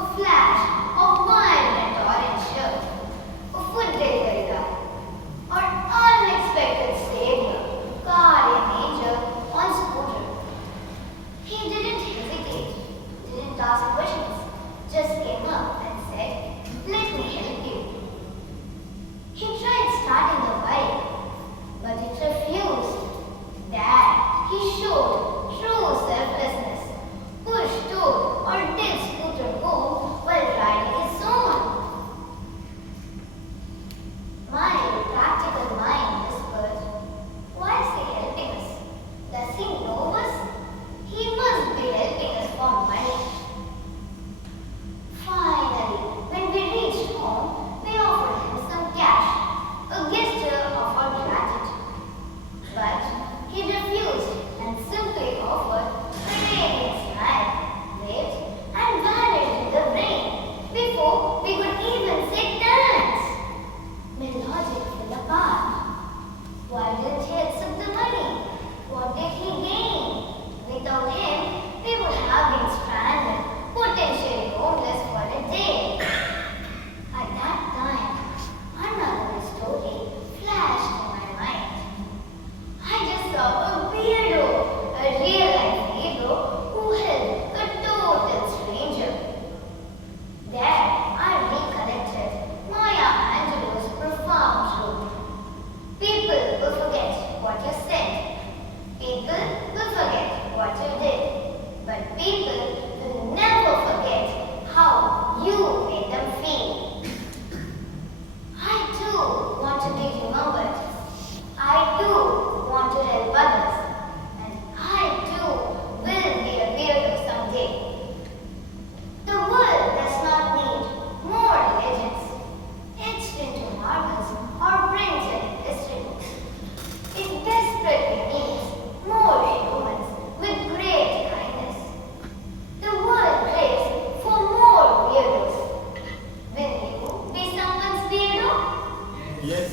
a flash of vibrant orange shirt, a food delivery guy, or unexpected savior, guardian angel on scooter. He didn't hesitate, didn't ask questions, just came up and said, "Let me help you." He tried starting the bike, but it refused. That he showed true selflessness, pushed, towed, or did scooter move while riding his own. My practical mind whispered, "Why is he helping us? Does he know us? He must be helping us for money." Finally, when we reached home, we offered him some cash, a gesture of our gratitude. But he refused and simply offered a radiant smile, waved, and vanished in the rain before we could even say thanks. My logic fell apart. Why didn't he accept the money? What did he gain? Without him, we would have been stranded, potentially homeless for a day. At that time, another story flashed in my mind. I just saw a weirdo, a real-life hero who helped a total stranger. There, I recollected Maya Angelou's profound truth. People will forget what you said. People will forget what you did. But people will never forget how you made them feel. I too want to be remembered. I too want to help others. And I too will be a weirdo someday. The world does not need more legends etched into marbles or printed in history books. It desperately needs more humans with great kindness. The world craves for more weirdos. Will you be someone's weirdo? Yes.